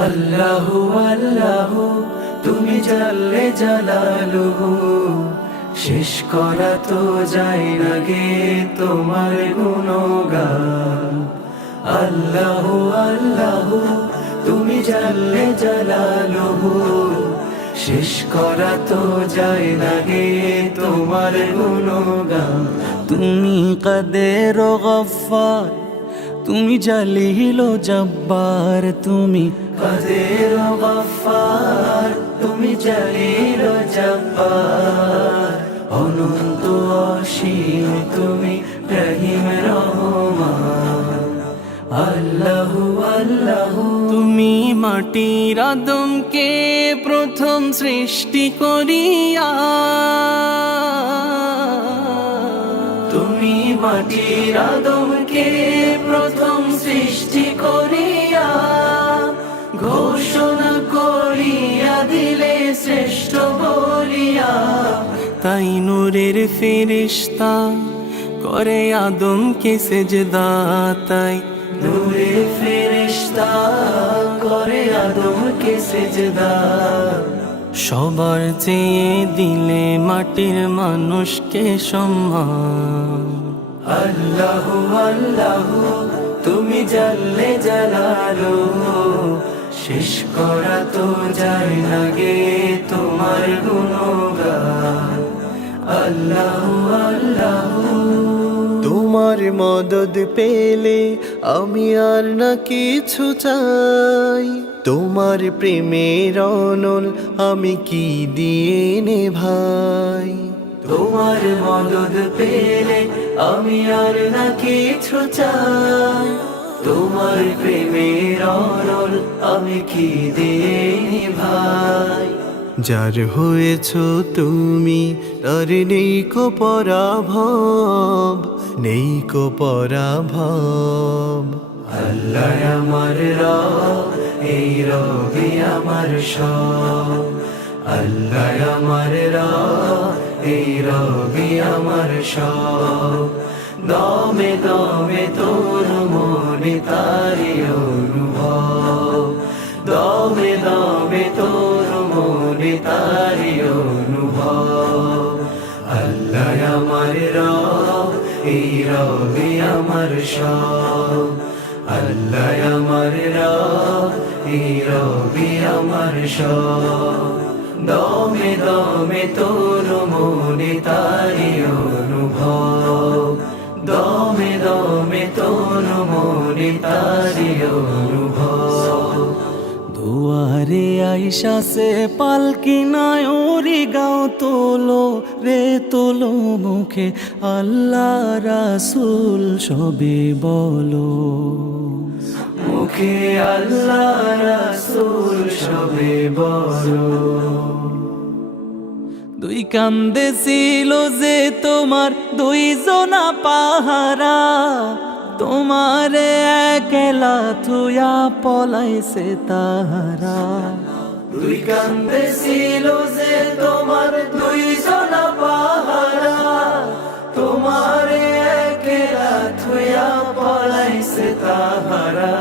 আল্লাহু আল্লাহু তুমি জাল্লে জালালুহু, শেষ করা তো যায় না গে তোমার গুণগান। আল্লাহু আল্লাহু তুমি জাল্লে জালালুহু, শেষ করা তো যায় না গে তোমার গুণগান। তুমি কাদের ও গফফার, তুমি জালিল ও জব্বার, তুমি কাদের ও গফফার, তুমি জালিল ও জব্বার। অনন্ত অসীম তুমি রহিম রহমান। আল্লাহু আল্লাহু তুমি মাটির আদমকে প্রথম সৃষ্টি করিয়া, তুমি মাটির আদমকে প্রথম সৃষ্টি করিয়া, ঘোষণা করিয়া দিলে শ্রেষ্ঠ বলিয়া। তাই নূরের ফেরেশতা করে আদমকে সেজদা, তাই নূরের ফেরেশতা করে আদমকে সেজদা। সবার চেয়ে দিলে মাটির মানুষকে সম্মান। আল্লাহু আল্লাহু তুমি জাল্লে জালালুহু, শেষ করা তো যায় না গে তোমার গুণগান। আল্লাহু আল্লাহু তোমার মদদ পেলে আমি আর না কিছু চাই, তোমার প্রেমের অনল আমি কি দিয়ে নে ভাই। তোমার মদদ পেলে আমি আর না কিছু চাই, তোমার প্রেমের অনল আমি কি দিয়ে ভাই। যার হয়েছ তুমি তার নেই কো পরাভব, নেই কো পরাভব। আল্লাহ আমার রব, এই রবি আমার সব। আল্লাহ আমার রব, এই রবি আমার সব। দমে দমে তোর মনে তারি অনুভব, দমে দমে তোর মনে তারি অনুভব। আল্লাহ আমার রব, এই রবি আমার সব। আল্লাহ আমার রব, এই রবি আমার সব। দমে দমে তোর মনে তারি অনুভব, দমে দমে তোর মনে তারি অনুভব। দুয়ারে আইসা সে পালকি নাই ওরি গাও তোলো রে তোলো মুখে আল্লাহ রাসূল সবে বলো। মুখে আল্লাহ রাসূল সবে বলো। দুই কান্দে ছিল যে তোমার দুইজনা পাহারা, তোমারে একলা থুয়া পলাইছে তাহারা। দুই কান্দে ছিল যে তোমার দুইজনা পাহারা, তোমারে একলা থুয়া পলাইছে তাহারা।